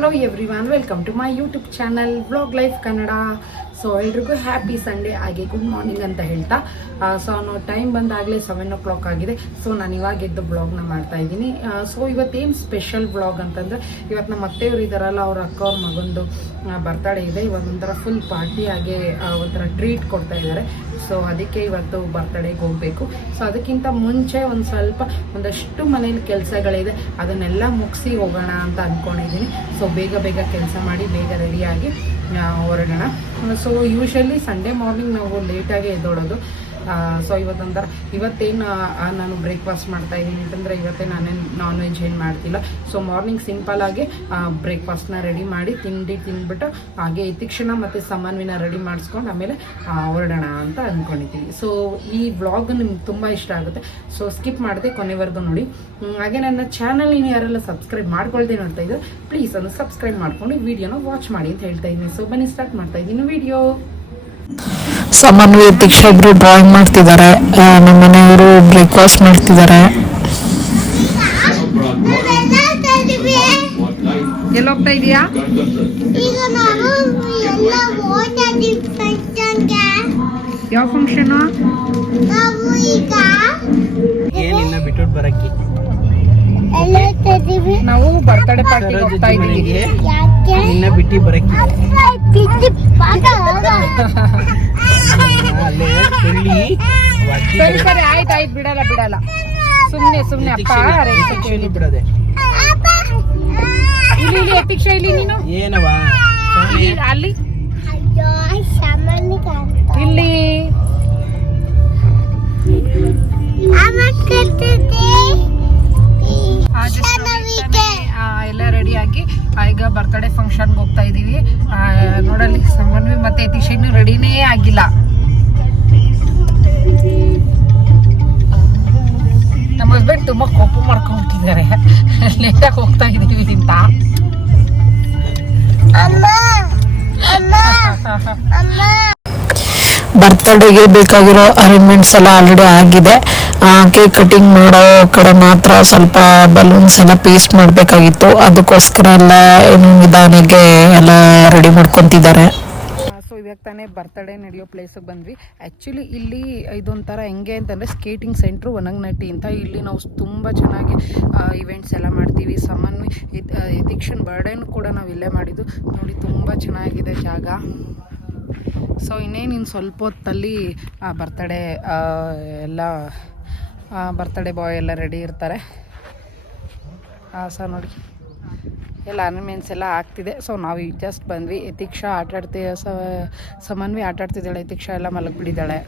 Hello everyone, welcome to my YouTube channel vlog life Kannada. So ಎಲ್ರಿಗೂ happy Sunday, ಹಾಗೆ good morning ಅಂತ ಹೇಳ್ತಾ so ನಾವು ಟೈಮ್ ಬಂದಾಗಲೇ 7 o'clock ಆಗಿದೆ. ಸೊ ನಾನು ಇವಾಗ ಎದ್ದು ಬ್ಲಾಗ್ನ ಮಾಡ್ತಾ ಇದ್ದೀನಿ. ಸೊ ಇವತ್ತೇನು ಸ್ಪೆಷಲ್ ಬ್ಲಾಗ್ ಅಂತಂದರೆ, ಇವತ್ತು ನಮ್ಮ ಅತ್ತೆಯವರು ಇದ್ದಾರಲ್ಲ, ಅವ್ರ ಅಕ್ಕ ಅವ್ರ ಮಗಂದು ಬರ್ತಡೇ ಇದೆ. ಇವಾಗ ಒಂಥರ ಫುಲ್ ಪಾರ್ಟಿ ಹಾಗೆ ಒಂಥರ ಟ್ರೀಟ್ ಕೊಡ್ತಾ ಇದ್ದಾರೆ. ಸೊ ಅದಕ್ಕೆ ಇವತ್ತು ಬರ್ತಡೇಗೆ ಹೋಗಬೇಕು. ಸೊ ಅದಕ್ಕಿಂತ ಮುಂಚೆ ಒಂದಷ್ಟು ಮನೇಲಿ ಕೆಲಸಗಳಿದೆ, ಅದನ್ನೆಲ್ಲ ಮುಗಿಸಿ ಹೋಗೋಣ ಅಂತ ಅಂದ್ಕೊಂಡಿದ್ದೀನಿ. ಸೊ ಬೇಗ ಕೆಲಸ ಮಾಡಿ ಬೇಗ ರೆಡಿಯಾಗಿ ಹೊರಡೋಣ. ಸೊ ಯೂಶ್ವಲಿ ಸಂಡೇ ಮಾರ್ನಿಂಗ್ ನಾವು ಲೇಟಾಗಿ ಎದ್ದೋಳೋದು. ಸೊ ಇವತ್ತೇನು ನಾನು ಬ್ರೇಕ್ಫಾಸ್ಟ್ ಮಾಡ್ತಾಯಿದ್ದೀನಿ ಅಂತಂದರೆ, ಇವತ್ತೇ ನಾನೇನು ನಾನ್ ವೆಜ್ ಏನು ಮಾಡ್ತಿಲ್ಲ. ಸೊ ಮಾರ್ನಿಂಗ್ ಸಿಂಪಲ್ಲಾಗಿ ಬ್ರೇಕ್ಫಾಸ್ಟ್ನ ರೆಡಿ ಮಾಡಿ ತಿಂದ್ಬಿಟ್ಟು ಹಾಗೆ ಇತಿಕ್ಷಣ ಮತ್ತು ಸಮನ್ವಿನ ರೆಡಿ ಮಾಡಿಸ್ಕೊಂಡು ಆಮೇಲೆ ಹೊರಡೋಣ ಅಂತ ಅಂದ್ಕೊಂಡಿದ್ದೀವಿ. ಸೊ ಈ ವ್ಲಾಗ್ ನಿಮ್ಗೆ ತುಂಬ ಇಷ್ಟ ಆಗುತ್ತೆ. ಸೊ ಸ್ಕಿಪ್ ಮಾಡದೆ ಕೊನೆವರೆಗೂ ನೋಡಿ. ಹಾಗೆ ನನ್ನ ಚಾನಲ್ ನೀವು ಯಾರೆಲ್ಲ ಸಬ್ಸ್ಕ್ರೈಬ್ ಮಾಡ್ಕೊಳ್ದೆ ನೋಡ್ತಾ ಇದ್ದಾರೆ, ಪ್ಲೀಸ್ ಅದನ್ನು ಸಬ್ಸ್ಕ್ರೈಬ್ ಮಾಡ್ಕೊಂಡು ವಿಡಿಯೋನ ವಾಚ್ ಮಾಡಿ ಅಂತ ಹೇಳ್ತಾ ಇದ್ದೀನಿ. ಸೊ ಬನ್ನಿ ಸ್ಟಾರ್ಟ್ ಮಾಡ್ತಾ ಇದ್ದೀನಿ ವಿಡಿಯೋ. ಸಮನ್ವಿ ದೀಕ್ಷಾ ಇಬ್ರು ಡ್ರಾಯಿಂಗ್ ಮಾಡ್ತಿದ್ದಾರೆ, ನಮ್ಮ ಮನೆಯವರು ಬ್ರೇಕ್ಫಾಸ್ಟ್ ಮಾಡ್ತಿದ್ದಾರೆ. ಎಲ್ಲಿ ಹೋಗ್ತಾ ಇದೀಯಾ? ಯಾವ ಫಂಕ್ಷನ್? ನಾವು ಬರ್ತಡೇ ಪಾರ್ಟಿ ಹೋಗ್ತಾ ಇದೀವಿ. ಸರಿ ಆಯ್ತು ಬಿಡಲ್ಲ ಸುಮ್ನೆ ಅಪ್ಪ ಬಿಡದೆ. ಇಲ್ಲಿ ಯತೀಕ್ಷಾ, ಇಲ್ಲಿ ನೀನು ಏನವಾ ಅಲ್ಲಿ ಇಲ್ಲಿ ಎಲ್ಲ ರೆಡಿಯಾಗಿ ಈಗ ಬರ್ತಡೇ ಫಂಕ್ಷನ್ಗೆ ಹೋಗ್ತಾ ಇದೀವಿ. ನೋಡಲ್ಲಿ ಸಮನ್ವಿ ಮತ್ತೆ ಯತೀಕ್ಷಾ ಇನ್ನೂ ರೆಡಿನೇ ಆಗಿಲ್ಲ. ನಮ್ಮ ಹಸ್ಬೆಂಡ್ ತುಂಬಾ ಕೋಪ ಮಾಡ್ಕೊಂಡ್ಬಿಟ್ಟಿದ್ದಾರೆ, ಲೇಟಾಗಿ ಹೋಗ್ತಾ ಇದೀವಿ ಅಂತ. ಬರ್ತಡೇಗೆ ಬೇಕಾಗಿರೋ ಅರೇಂಜ್ಮೆಂಟ್ಸ್ ಎಲ್ಲ ಆಲ್ರೆಡಿ ಆಗಿದೆ. ಕೇಕ್ ಕಟಿಂಗ್ ಮಾಡೋ ಕಡೆ ಮಾತ್ರ ಸ್ವಲ್ಪ ಬಲೂನ್ಸ್ ಎಲ್ಲ ಪೇಸ್ಟ್ ಮಾಡಬೇಕಾಗಿತ್ತು. ಅದಕ್ಕೋಸ್ಕರ ಎಲ್ಲ ಏನು ನಿಧಾನಕ್ಕೆ ಎಲ್ಲ ರೆಡಿ ಮಾಡ್ಕೊತಿದ್ದಾರೆ. ಸೊ ಇವಾಗ ತಾನೇ ಬರ್ತಡೇ ನಡೆಯೋ ಪ್ಲೇಸಿಗೆ ಬಂದ್ವಿ. ಆ್ಯಕ್ಚುಲಿ ಇಲ್ಲಿ ಇದೊಂಥರ ಹೆಂಗೆ ಅಂತಂದರೆ, ಸ್ಕೇಟಿಂಗ್ ಸೆಂಟ್ರು ಒನಗನಟ್ಟಿ ಅಂತ. ಇಲ್ಲಿ ನಾವು ತುಂಬ ಚೆನ್ನಾಗಿ ಇವೆಂಟ್ಸ್ ಎಲ್ಲ ಮಾಡ್ತೀವಿ. ಸಮನ್ವಿ ಯತೀಕ್ಷನ್ ಬರ್ಡೇನು ಕೂಡ ನಾವು ಇಲ್ಲೇ ಮಾಡಿದ್ದು. ನೋಡಿ ತುಂಬ ಚೆನ್ನಾಗಿದೆ ಜಾಗ. ಸೊ ಇನ್ನೇನು ಸ್ವಲ್ಪ ಹೊತ್ತಲ್ಲಿ ಬರ್ತಡೇ ಎಲ್ಲ ಬರ್ತಡೇ ಬಾಯ್ ಎಲ್ಲ ರೆಡಿ ಇರ್ತಾರೆ. ಸೊ ನೋಡಿ ಎಲ್ಲ ಅರೇಂಜ್ಮೆಂಟ್ಸ್ ಎಲ್ಲ ಆಗ್ತಿದೆ. ಸೊ ನಾವು ಜಸ್ಟ್ ಬಂದ್ವಿ. ಯತೀಕ್ಷಾ ಸಮನ್ವಿ ಆಟಾಡ್ತಿದ್ದಾಳೆ, ಯತೀಕ್ಷಾ ಎಲ್ಲ ಮಲಗಿಬಿಟ್ಟಿದ್ದಾಳೆ.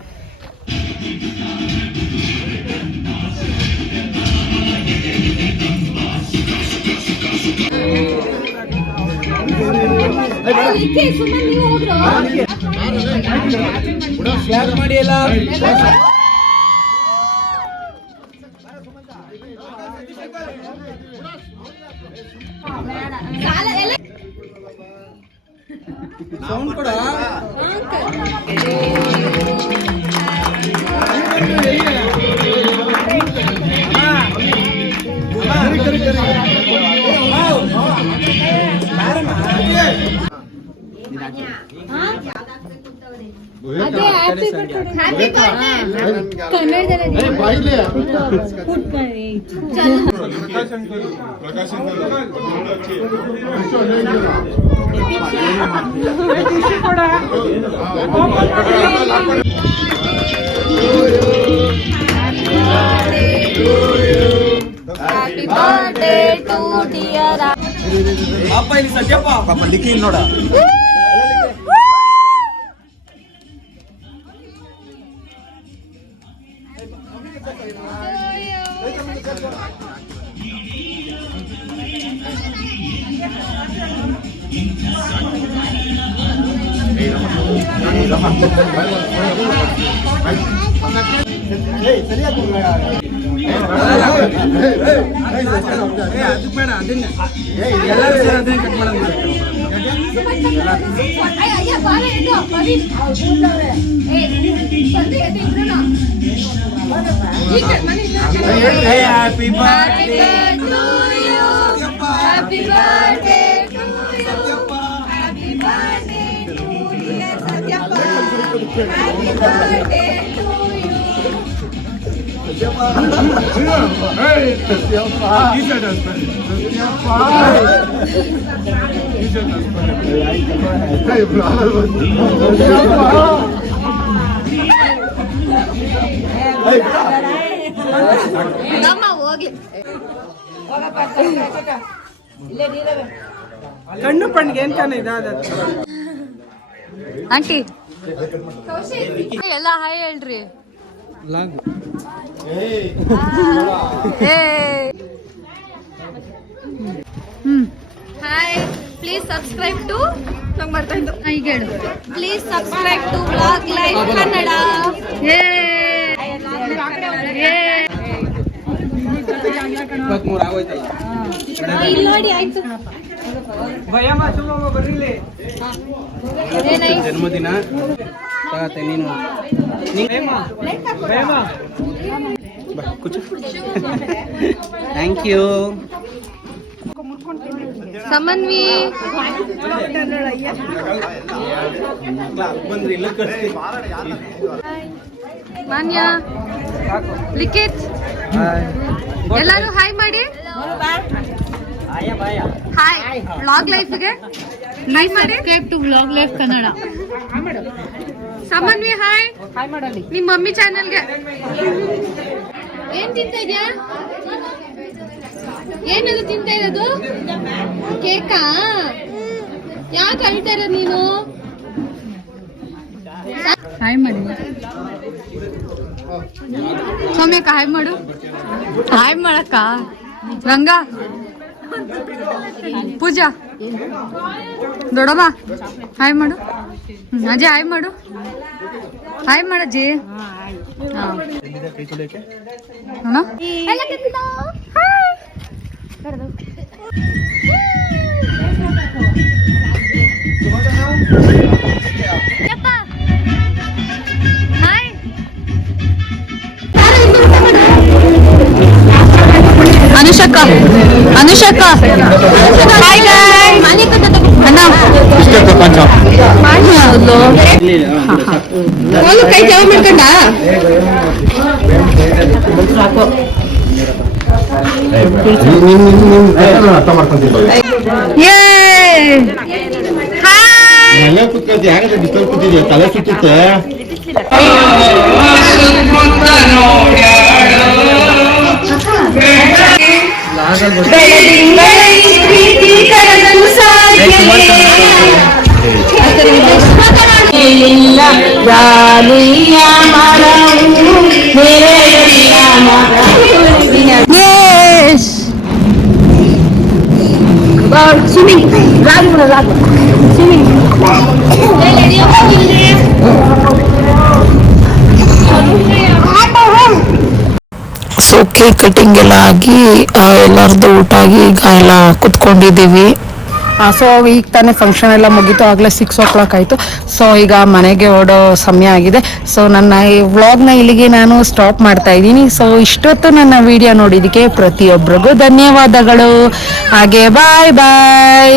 ಮಾಡಿ ಎಲ್ಲ ಸೌಂಡ್ ಕೂಡ ಅಪ್ಪ ಇಲ್ಲಿ ಸತ್ಯಪ್ಪ ಪಾಪ ಲಿಖಿ ನೋಡ. Happy birthday to you. Happy birthday to ಕಣ್ಣು ಪಣ್ಣಿಗೆ ಏನ್ ಕಾಣ ಇದಾದ ಆಂಟಿ ಎಲ್ಲ ಹಾಯ್ ಹೇಳ್ರಿ ಹಾಯ್ ಪ್ಲೀಸ್ ಸಬ್ಸ್ಕ್ರೈಬ್ ಟು ಈಗ ಹೇಳು please subscribe to vlog life Kannada. ಇಲ್ಲಿ ನೋಡಿ ಆಯ್ತು ಜನ್ಮದಿನ ನೀನು ಥ್ಯಾಂಕ್ ಯು ಸಮನ್ವಿ ಬಂದ್ರಿ ಇಲ್ಲ ಮಾನ್ಯ ಲಿಖಿತ್ ಎಲ್ಲರೂ ಹಾಯ್ ಮಾಡಿ ಹಾಯ್ ವ್ಲಾಗ್ ಲೈಫ್ಗೆ ಹಾಯ್ ಮಾಡಿ subscribe to vlog life Kannada. Samanvi hi ನಿಮ್ಮ ಮಮ್ಮಿ ಚಾನೆಲ್ಗೆ. ಏನ್ ತಿಂತ ಇದ್ಯಾ? ಏನದು ತಿಂತ ಇರೋದು? ಕೇಕಾ? ಯಾಕೆ ಅಳ್ತಾ ಇರೋದು ನೀನು? ಹಾಯ್ ಮಾಡಿ ಸೌಮ್ಯಕ್ಕ ಹಾಯ್ ಮಾಡು. ಹಾಯ್ ಮಾಡಕ್ಕ ರಂಗ ಪೂಜಾ ದೊಡ್ಡಮ್ಮ ಹಾಯ್ ಮಾಡು. ಅಜಯ್ ಹಾಯ್ ಮಾಡು. ಹಾಯ್ ಮಾಡಜ್ಜಿ. ಹಾಯ್ ಅನುಷಕ್ಕ ಅನುಷಕ್ಕ ಹಾಯ್ ಗೈಸ್ ಅಣ್ಣ ಓಲು ಕೈ ಜಾವ ಮಾಡ್ಕೊಂಡ ಯೇ ಹಾಯ್ ಕೂತಿದ್ಯಾ ತಲೆ ಸುತ್ತುತ್ತೆ ಸೊ ಕೇಕ್ ಕಟಿಂಗ್ ಎಲ್ಲ ಆಗಿ ಎಲ್ಲರದ್ದು ಊಟ ಆಗಿ ಈಗ ಎಲ್ಲ ಕುತ್ಕೊಂಡಿದ್ದೀವಿ. ಸೊ ಈಗ ತಾನೇ ಫಂಕ್ಷನ್ ಎಲ್ಲ ಮುಗೀತು, ಆಗಲೇ 6 ಆಯಿತು. ಸೊ ಈಗ ಮನೆಗೆ ಹೊರಡೋ ಸಮಯ ಆಗಿದೆ. ಸೊ ನನ್ನ ಈ ವ್ಲಾಗ್ನ ಇಲ್ಲಿಗೆ ನಾನು ಸ್ಟಾಪ್ ಮಾಡ್ತಾ ಇದ್ದೀನಿ. ಸೊ ಇಷ್ಟೊತ್ತು ನನ್ನ ವಿಡಿಯೋ ನೋಡಿದ್ದಕ್ಕೆ ಪ್ರತಿಯೊಬ್ಬರಿಗೂ ಧನ್ಯವಾದಗಳು. ಹಾಗೆ ಬಾಯ್ ಬಾಯ್.